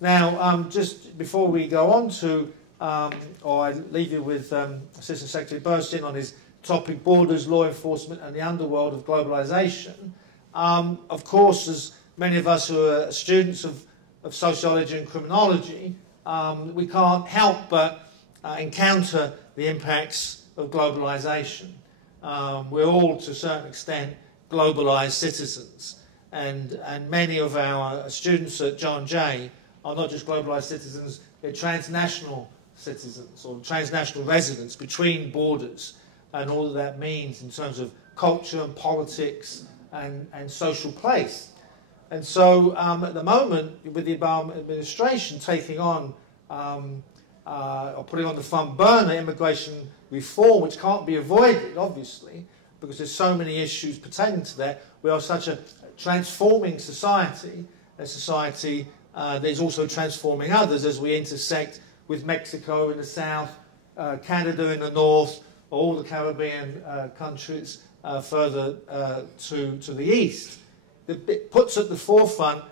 Now, just before we go on to, or I leave you with Assistant Secretary Bersin on his topic, Borders, Law Enforcement and the Underworld of Globalization. Of course, as many of us who are students of sociology and criminology, we can't help but encounter the impacts of globalization. We're all, to a certain extent, globalized citizens. And many of our students at John Jay are not just globalized citizens, they're transnational citizens or transnational residents between borders, and all that means in terms of culture and politics and social place. And so at the moment, with the Obama administration taking on or putting on the front burner immigration reform, which can't be avoided, obviously, because there's so many issues pertaining to that. We are such a transforming society, a society that is also transforming others as we intersect with Mexico in the south, Canada in the north, all the Caribbean countries further to the east. It puts at the forefront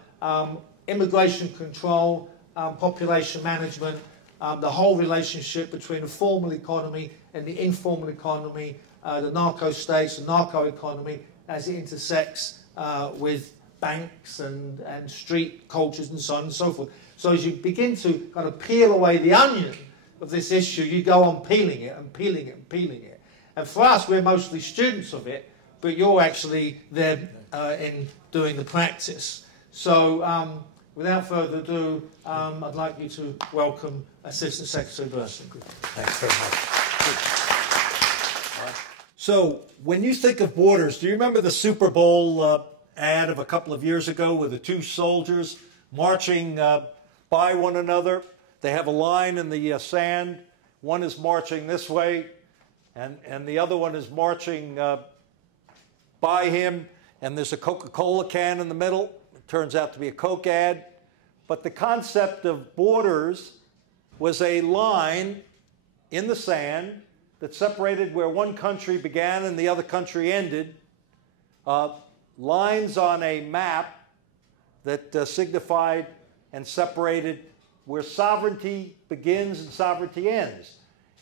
immigration control, population management, the whole relationship between the formal economy and the informal economy, the narco states, the narco economy, as it intersects with banks and street cultures and so on and so forth. So as you begin to kind of peel away the onion of this issue, you go on peeling it and peeling it and peeling it. And for us, we're mostly students of it, but you're actually there in doing the practice. So without further ado, I'd like you to welcome Assistant Secretary Bersin. Thanks very much. So when you think of borders, do you remember the Super Bowl ad of a couple of years ago with the two soldiers marching by one another? They have a line in the sand. One is marching this way, and the other one is marching by him, and there's a Coca-Cola can in the middle. It turns out to be a Coke ad. But the concept of borders was a line in the sand that separated where one country began and the other country ended. Lines on a map that signified and separated where sovereignty begins and sovereignty ends.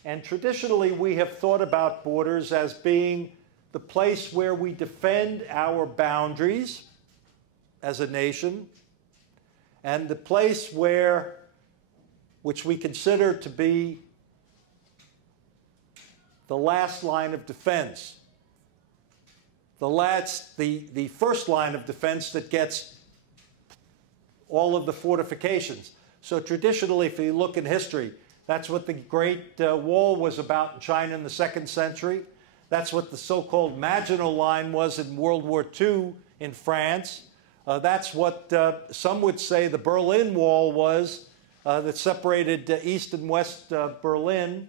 And traditionally, we have thought about borders as being the place where we defend our boundaries as a nation, and the place which we consider to be the last line of defense. The first line of defense that gets all of the fortifications. So traditionally, if you look in history, that's what the Great Wall was about in China in the 2nd century. That's what the so-called Maginot Line was in World War II in France. That's what some would say the Berlin Wall was that separated East and West Berlin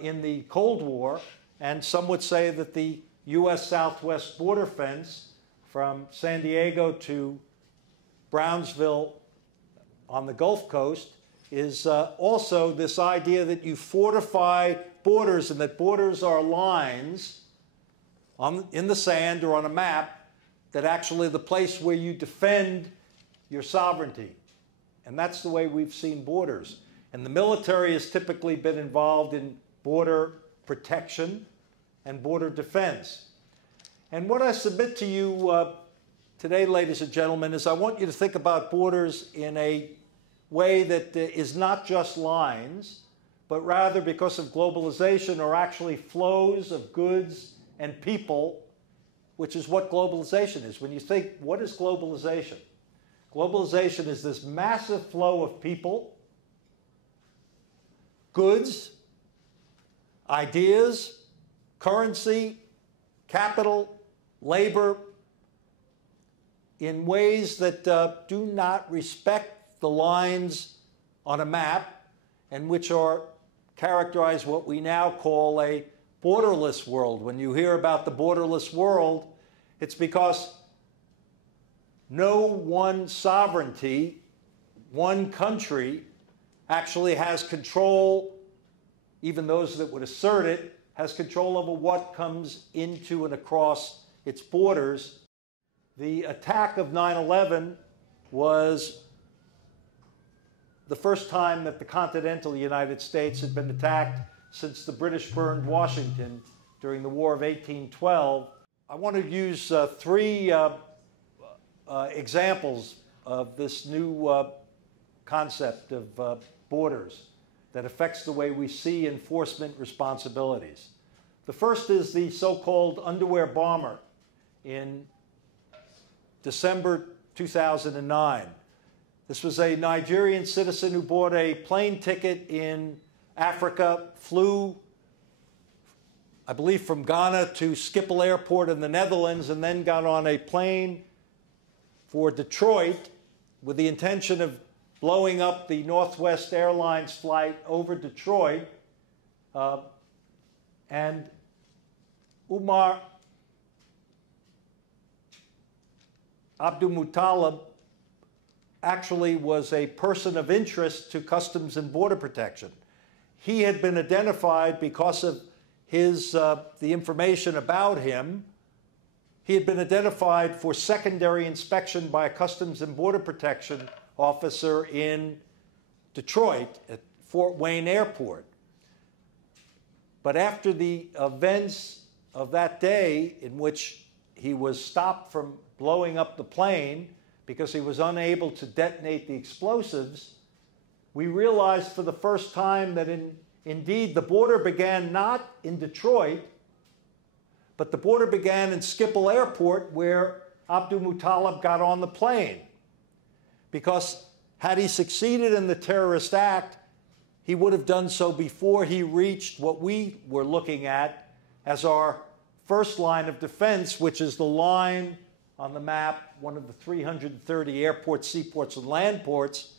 in the Cold War. And some would say that the U.S. Southwest border fence from San Diego to Brownsville on the Gulf Coast is also this idea that you fortify borders, and that borders are lines in the sand or on a map that actually the place where you defend your sovereignty. And that's the way we've seen borders. And the military has typically been involved in border protection and border defense. And what I submit to you today, ladies and gentlemen, is I want you to think about borders in a way that is not just lines, but rather, because of globalization, are actually flows of goods and people, which is what globalization is. When you think, what is globalization? Globalization is this massive flow of people, goods, ideas, currency, capital, labor, in ways that do not respect the lines on a map, and which are characterize what we now call a borderless world. When you hear about the borderless world, it's because no one sovereignty, one country, actually has control, even those that would assert it, has control over what comes into and across its borders. The attack of 9/11 was the first time that the continental United States had been attacked since the British burned Washington during the War of 1812. I want to use three examples of this new concept of borders that affects the way we see enforcement responsibilities. The first is the so-called underwear bomber in December 2009. This was a Nigerian citizen who bought a plane ticket in Africa, flew, I believe, from Ghana to Schiphol Airport in the Netherlands, and then got on a plane for Detroit with the intention of blowing up the Northwest Airlines flight over Detroit. And Umar Abdulmuttalib actually was a person of interest to Customs and Border Protection. He had been identified because of the information about him. He had been identified for secondary inspection by a Customs and Border Protection officer in Detroit at Fort Wayne Airport. But after the events of that day, in which he was stopped from blowing up the plane because he was unable to detonate the explosives, we realized for the first time that indeed the border began not in Detroit, but the border began in Schiphol Airport, where Abdulmuttalib got on the plane. Because had he succeeded in the terrorist act, he would have done so before he reached what we were looking at as our first line of defense, which is the line on the map, one of the 330 airports, seaports, and land ports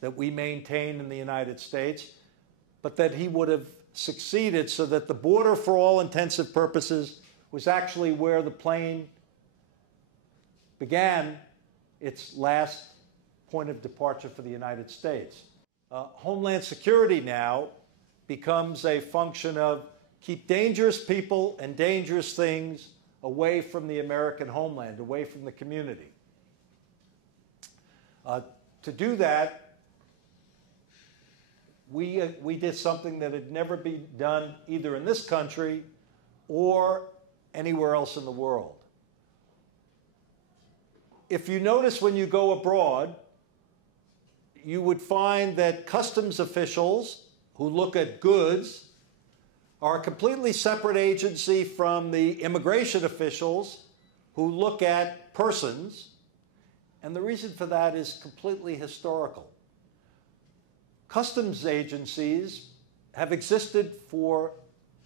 that we maintain in the United States, but that he would have succeeded so that the border, for all intensive purposes, was actually where the plane began its last point of departure for the United States. Homeland Security now becomes a function of keep dangerous people and dangerous things away from the American homeland, away from the community. To do that, we did something that had never been done either in this country or anywhere else in the world. If you notice when you go abroad, you would find that customs officials who look at goods are a completely separate agency from the immigration officials who look at persons. And the reason for that is completely historical. Customs agencies have existed for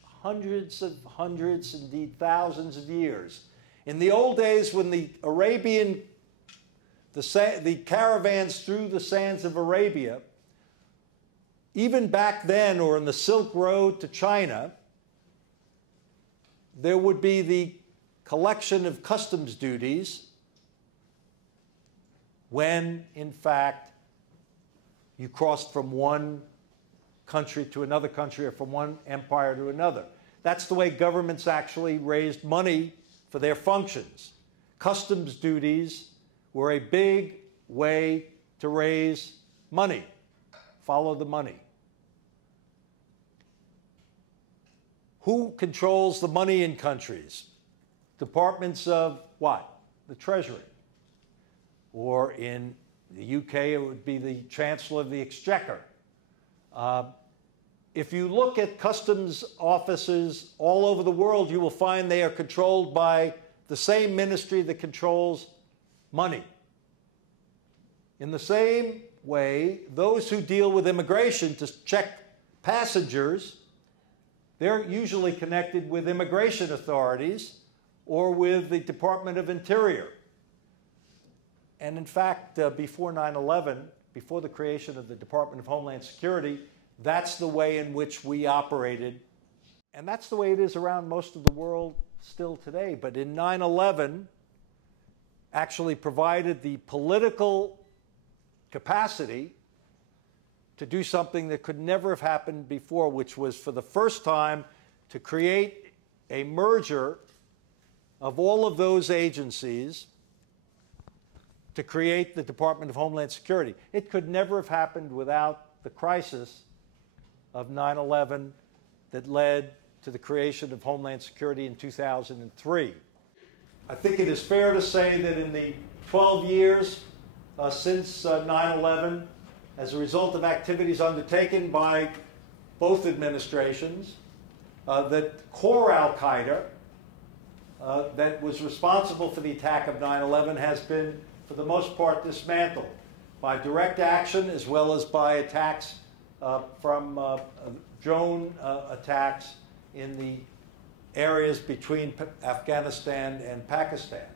hundreds, indeed thousands of years. In the old days, when the caravans through the sands of Arabia, even back then, or in the Silk Road to China, there would be the collection of customs duties when, in fact, you crossed from one country to another country or from one empire to another. That's the way governments actually raised money for their functions. Customs duties were a big way to raise money. Follow the money. Who controls the money in countries? Departments of what? The Treasury. Or in the UK, it would be the Chancellor of the Exchequer. If you look at customs offices all over the world, you will find they are controlled by the same ministry that controls money. In the same way, those who deal with immigration to check passengers, they're usually connected with immigration authorities or with the Department of Interior. And in fact, before 9/11, before the creation of the Department of Homeland Security, that's the way in which we operated. And that's the way it is around most of the world still today. But in 9/11, actually provided the political capacity to do something that could never have happened before, which was for the first time to create a merger of all of those agencies to create the Department of Homeland Security. It could never have happened without the crisis of 9/11 that led to the creation of Homeland Security in 2003. I think it is fair to say that in the 12 years since 9/11, as a result of activities undertaken by both administrations, that core al-Qaeda that was responsible for the attack of 9/11 has been, for the most part, dismantled by direct action as well as by attacks from drone attacks in the areas between Afghanistan and Pakistan.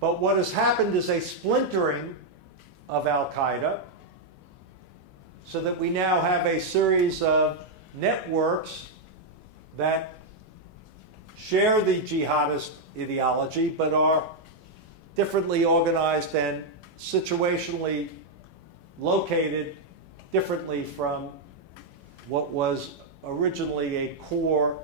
But what has happened is a splintering of al-Qaeda, so that we now have a series of networks that share the jihadist ideology but are differently organized and situationally located differently from what was originally a core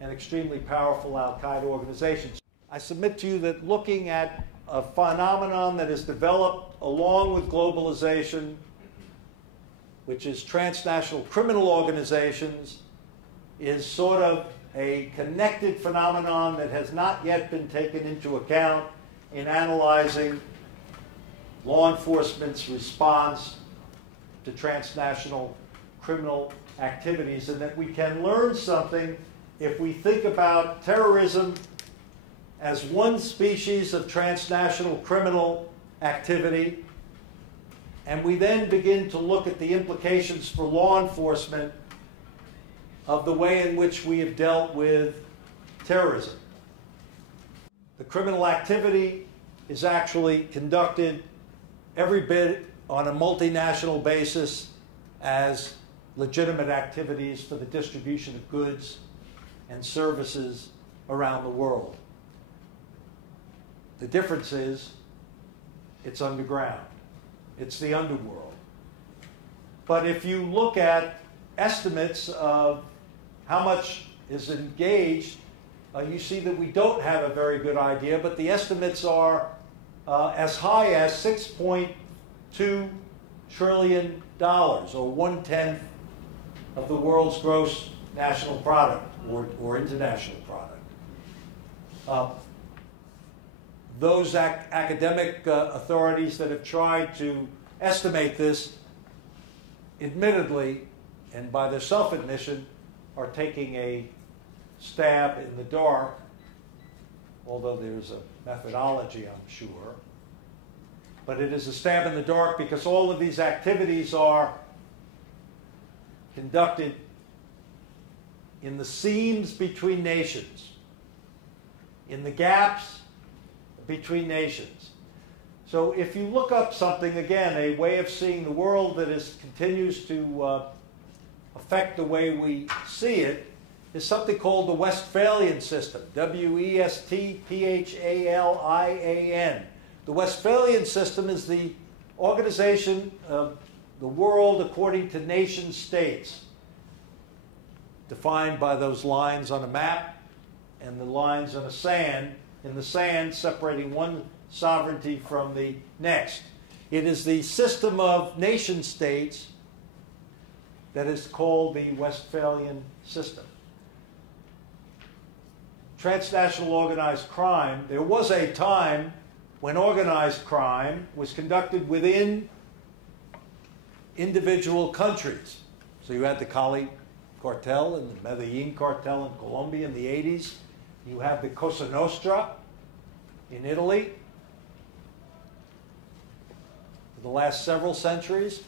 and extremely powerful al-Qaeda organization. I submit to you that looking at a phenomenon that has developed along with globalization, which is transnational criminal organizations, is sort of a connected phenomenon that has not yet been taken into account in analyzing law enforcement's response to transnational criminal activities, and that we can learn something if we think about terrorism as one species of transnational criminal activity, and we then begin to look at the implications for law enforcement of the way in which we have dealt with terrorism. The criminal activity is actually conducted every bit on a multinational basis as legitimate activities for the distribution of goods and services around the world. The difference is it's underground. It's the underworld. But if you look at estimates of how much is engaged, you see that we don't have a very good idea, but the estimates are as high as $6.2 trillion, or 1/10 of the world's gross national product, or international product. Those academic authorities that have tried to estimate this, admittedly, and by their self-admission, are taking a stab in the dark, although there's a methodology, I'm sure. But it is a stab in the dark because all of these activities are conducted in the seams between nations, in the gaps between nations. So if you look up something, again, a way of seeing the world that continues to affect the way we see it, is something called the Westphalian system, W-E-S-T-P-H-A-L-I-A-N. The Westphalian system is the organization of the world according to nation states, defined by those lines on a map and the lines in the sand separating one sovereignty from the next. It is the system of nation states that is called the Westphalian system. Transnational organized crime, there was a time when organized crime was conducted within individual countries. So you had the Cali cartel and the Medellin cartel in Colombia in the 80s. You have the Cosa Nostra in Italy for the last several centuries.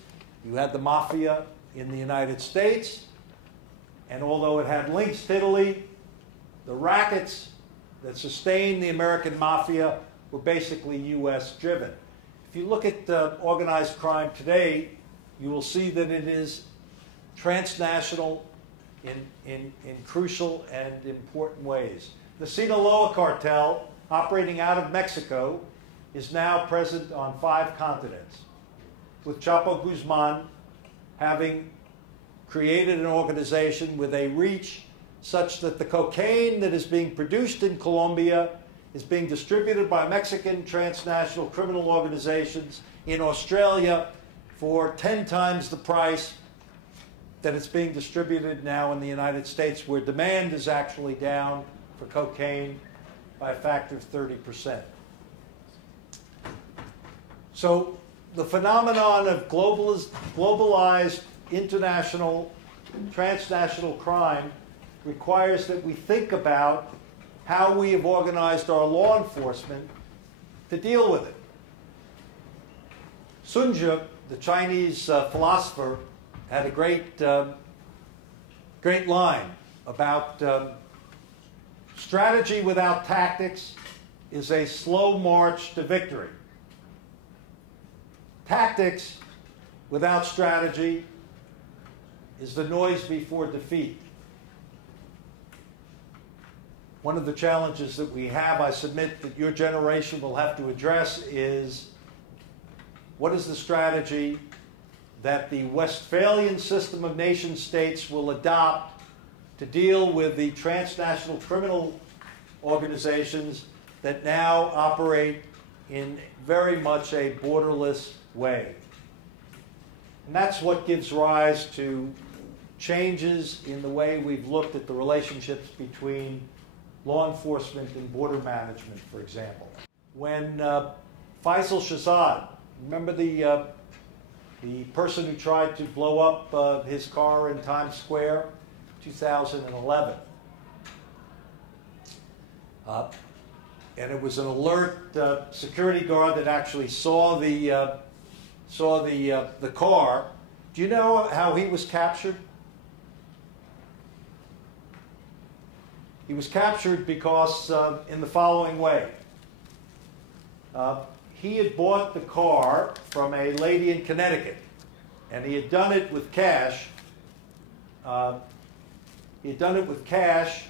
You had the mafia in the United States. And although it had links to Italy, the rackets that sustained the American mafia were basically U.S. driven. If you look at organized crime today, you will see that it is transnational in crucial and important ways. The Sinaloa cartel, operating out of Mexico, is now present on 5 continents, with Chapo Guzman having created an organization with a reach such that the cocaine that is being produced in Colombia is being distributed by Mexican transnational criminal organizations in Australia for 10 times the price that it's being distributed now in the United States, where demand is actually down for cocaine by a factor of 30%. So the phenomenon of globalized international, transnational crime requires that we think about how we have organized our law enforcement to deal with it. Sun Tzu, the Chinese philosopher, had a great line about strategy without tactics is a slow march to victory. Tactics without strategy is the noise before defeat. One of the challenges that we have, I submit, that your generation will have to address is, what is the strategy that the Westphalian system of nation states will adopt to deal with the transnational criminal organizations that now operate in very much a borderless way? And that's what gives rise to changes in the way we've looked at the relationships between law enforcement and border management, for example. When Faisal Shahzad, remember the person who tried to blow up his car in Times Square, 2011. And it was an alert security guard that actually saw the car. Do you know how he was captured? He was captured because in the following way. He had bought the car from a lady in Connecticut, and he had done it with cash. He had done it with cash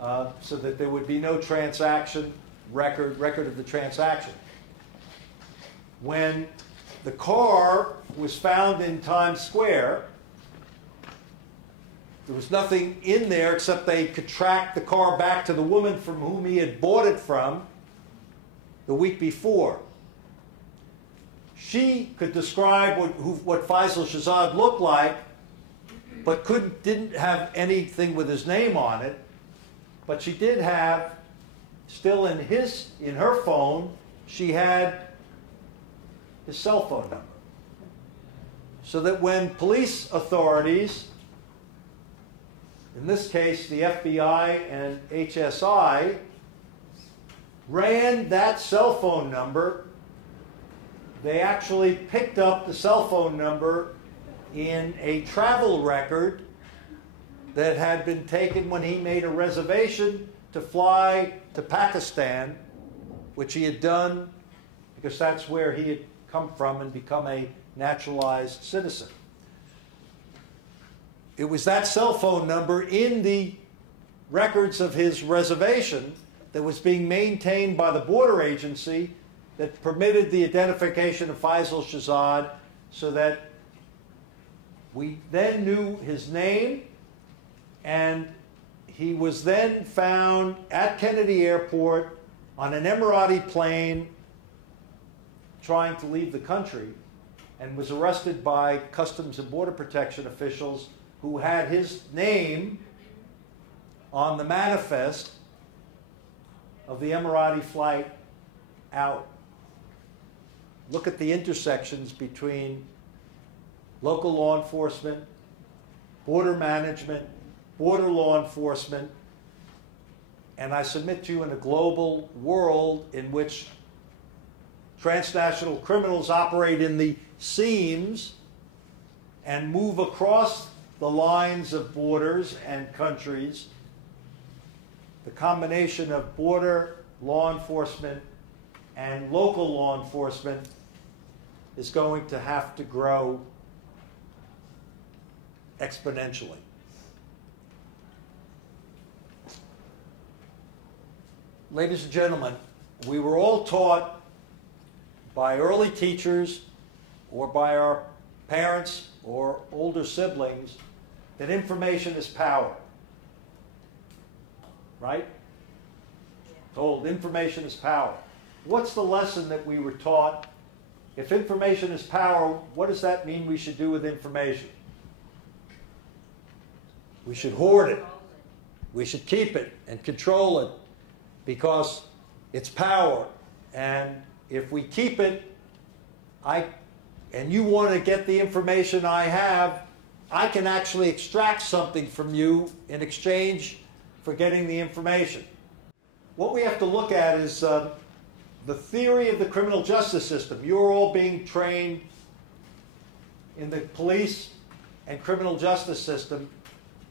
so that there would be no transaction record of the transaction. When the car was found in Times Square, there was nothing in there except they could track the car back to the woman from whom he had bought it from the week before. She could describe what Faisal Shahzad looked like, but didn't have anything with his name on it. But she did have, still in her phone, she had his cell phone number. So that when police authorities, in this case the FBI and HSI, ran that cell phone number, they actually picked up the cell phone number in a travel record that had been taken when he made a reservation to fly to Pakistan, which he had done because that's where he had come from and become a naturalized citizen. It was that cell phone number in the records of his reservation that was being maintained by the border agency that permitted the identification of Faisal Shahzad, so that we then knew his name, and he was then found at Kennedy Airport on an Emirati plane trying to leave the country, and was arrested by Customs and Border Protection officials who had his name on the manifest of the Emirati flight out. Look at the intersections between local law enforcement, border management, border law enforcement, and I submit to you, in a global world in which transnational criminals operate in the seams and move across the lines of borders and countries, the combination of border law enforcement and local law enforcement is going to have to grow exponentially. Ladies and gentlemen, we were all taught by early teachers or by our parents or older siblings that information is power. Right? Told information is power. What's the lesson that we were taught? If information is power, what does that mean we should do with information? We should hoard it. We should keep it and control it because it's power. And if we keep it, and you want to get the information I have, I can actually extract something from you in exchange for getting the information. What we have to look at is the theory of the criminal justice system. You're all being trained in the police and criminal justice system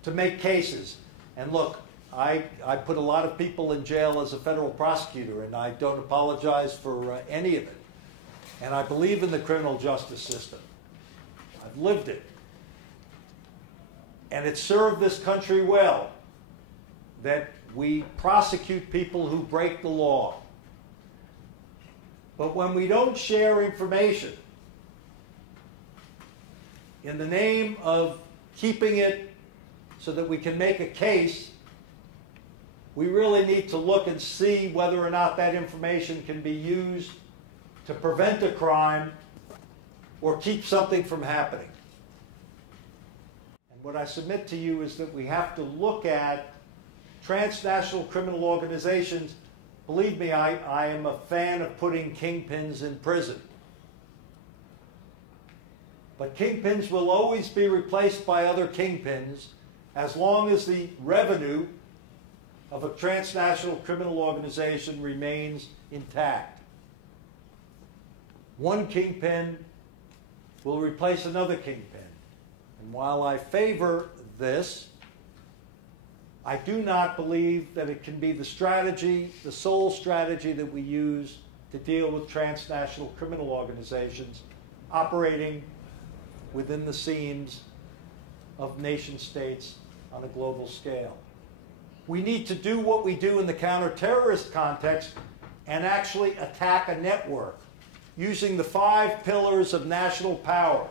to make cases. And look, I put a lot of people in jail as a federal prosecutor, and I don't apologize for any of it. And I believe in the criminal justice system. I've lived it. And it served this country well that we prosecute people who break the law. But when we don't share information in the name of keeping it so that we can make a case, we really need to look and see whether or not that information can be used to prevent a crime or keep something from happening. And what I submit to you is that we have to look at transnational criminal organizations. Believe me, I am a fan of putting kingpins in prison. But kingpins will always be replaced by other kingpins as long as the revenue of a transnational criminal organization remains intact. One kingpin will replace another kingpin. And while I favor this, I do not believe that it can be the strategy, the sole strategy that we use to deal with transnational criminal organizations operating within the scenes of nation states on a global scale. We need to do what we do in the counterterrorist context and actually attack a network using the 5 pillars of national power,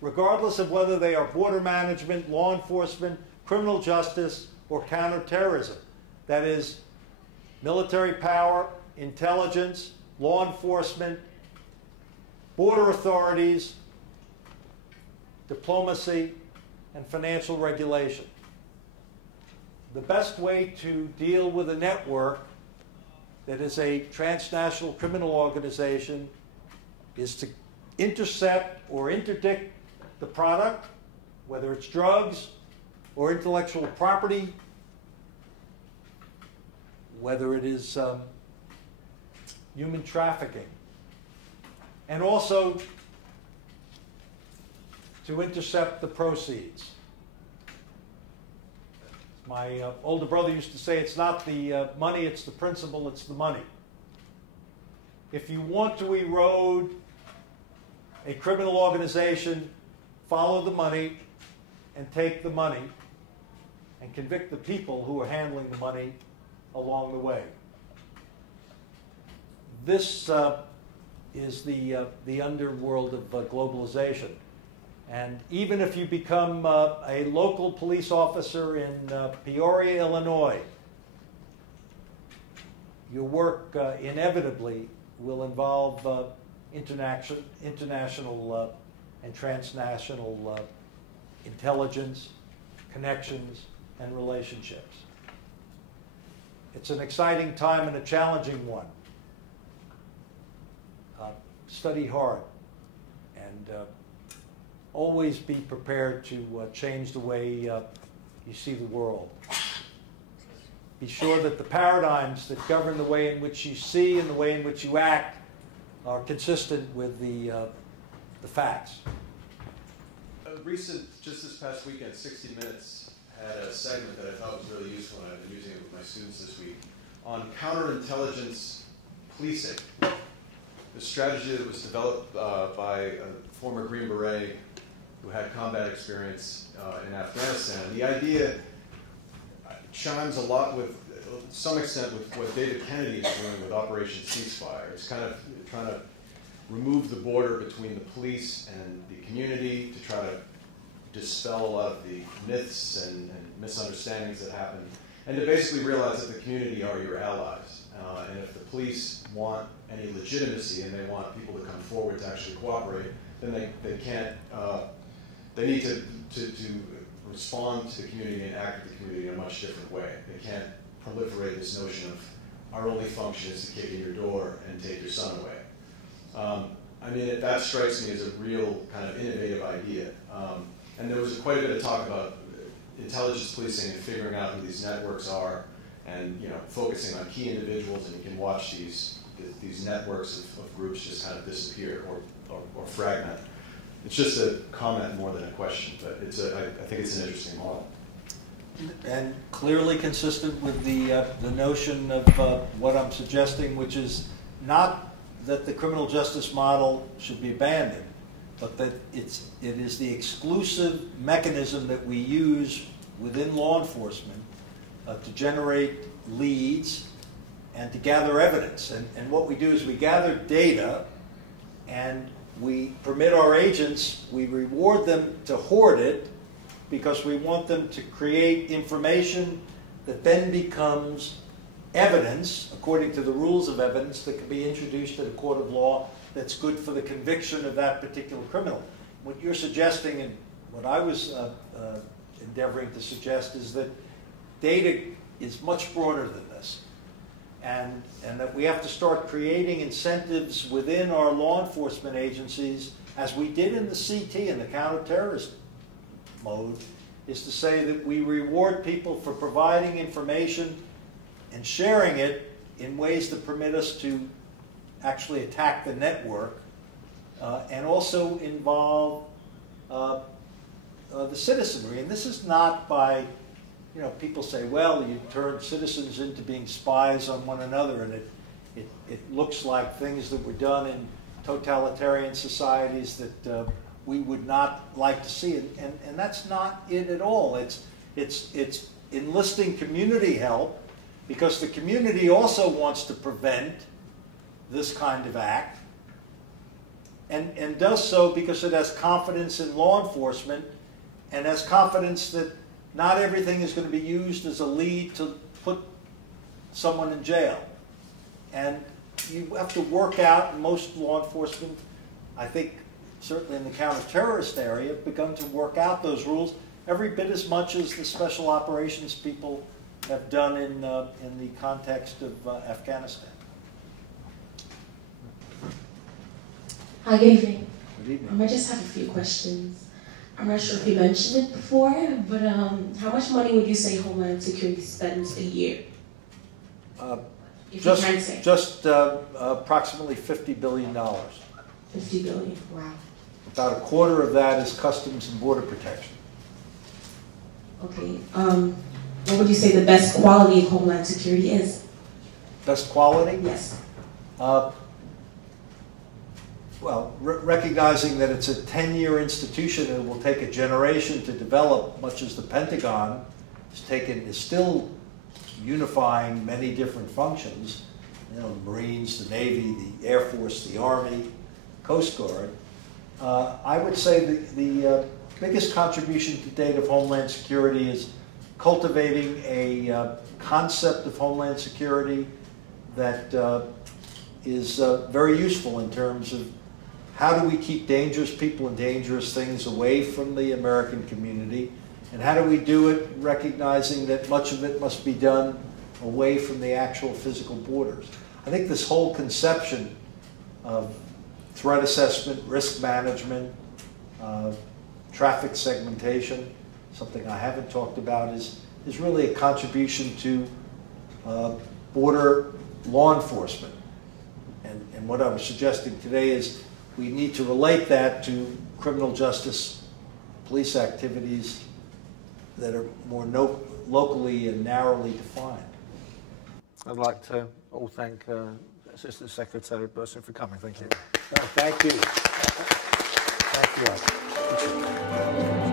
regardless of whether they are border management, law enforcement, criminal justice, or counterterrorism. That is, military power, intelligence, law enforcement, border authorities, diplomacy, and financial regulation. The best way to deal with a network that is a transnational criminal organization is to intercept or interdict the product, whether it's drugs or intellectual property, whether it is human trafficking, and also to intercept the proceeds. My older brother used to say, it's not the money, it's the principle, it's the money. If you want to erode a criminal organization, follow the money and take the money and convict the people who are handling the money along the way. This is the underworld of globalization. And even if you become a local police officer in Peoria, Illinois, your work inevitably will involve international and transnational intelligence, connections, and relationships. It's an exciting time and a challenging one. Study hard and always be prepared to change the way you see the world. Be sure that the paradigms that govern the way in which you see and the way in which you act are consistent with the facts. Just this past weekend, 60 Minutes had a segment that I thought was really useful, and I've been using it with my students this week, on counterintelligence policing. The strategy that was developed by a former Green Beret who had combat experience in Afghanistan. The idea chimes a lot with, to some extent, with what David Kennedy is doing with Operation Ceasefire. It's kind of trying to remove the border between the police and the community, to try to dispel a lot of the myths and misunderstandings that happen, and to basically realize that the community are your allies. And if the police want any legitimacy and they want people to come forward to actually cooperate, then they can't, they need to respond to the community and act with the community in a much different way. They can't proliferate this notion of our only function is to kick in your door and take your son away. I mean, that strikes me as a real kind of innovative idea. And there was quite a bit of talk about intelligence policing and figuring out who these networks are, and focusing on key individuals, and you can watch these networks of groups just kind of disappear or fragment. It's just a comment more than a question, but I think it's an interesting model. And clearly consistent with the notion of what I'm suggesting, which is not that the criminal justice model should be abandoned, but that it is the exclusive mechanism that we use within law enforcement to generate leads and to gather evidence. And what we do is we gather data and we permit our agents, we reward them to hoard it because we want them to create information that then becomes evidence, according to the rules of evidence, that can be introduced at a court of law that's good for the conviction of that particular criminal. What you're suggesting, and what I was endeavoring to suggest, is that data is much broader than this. And that we have to start creating incentives within our law enforcement agencies, as we did in the CT, in the counterterrorist mode, is to say that we reward people for providing information and sharing it in ways that permit us to actually attack the network, and also involve the citizenry. And this is not by, people say, well, you turn citizens into being spies on one another, and it looks like things that were done in totalitarian societies that we would not like to see. And that's not it at all. It's enlisting community help, because the community also wants to prevent this kind of act, and does so because it has confidence in law enforcement and has confidence that not everything is going to be used as a lead to put someone in jail. And you have to work out, in most law enforcement, I think certainly in the counterterrorist area, have begun to work out those rules every bit as much as the special operations people have done in the context of Afghanistan. Hi, good evening. Good evening. I just have a few questions. I'm not sure if you mentioned it before, but how much money would you say Homeland Security spends a year? If you can say. Just approximately $50 billion. $50 billion, wow. About a quarter of that is customs and border protection. Okay, what would you say the best quality of Homeland Security is? Best quality? Yes. Well, recognizing that it's a 10-year institution and it will take a generation to develop, much as the Pentagon is still unifying many different functions, the Marines, the Navy, the Air Force, the Army, Coast Guard. I would say the biggest contribution to date of Homeland Security is cultivating a concept of Homeland Security that is very useful in terms of how do we keep dangerous people and dangerous things away from the American community, and how do we do it recognizing that much of it must be done away from the actual physical borders. I think this whole conception of threat assessment, risk management, traffic segmentation, something I haven't talked about, is really a contribution to border law enforcement. And what I was suggesting today is we need to relate that to criminal justice police activities that are more locally and narrowly defined. I'd like to all thank Assistant Secretary Bersin for coming. Thank you. Thank you. Thank you.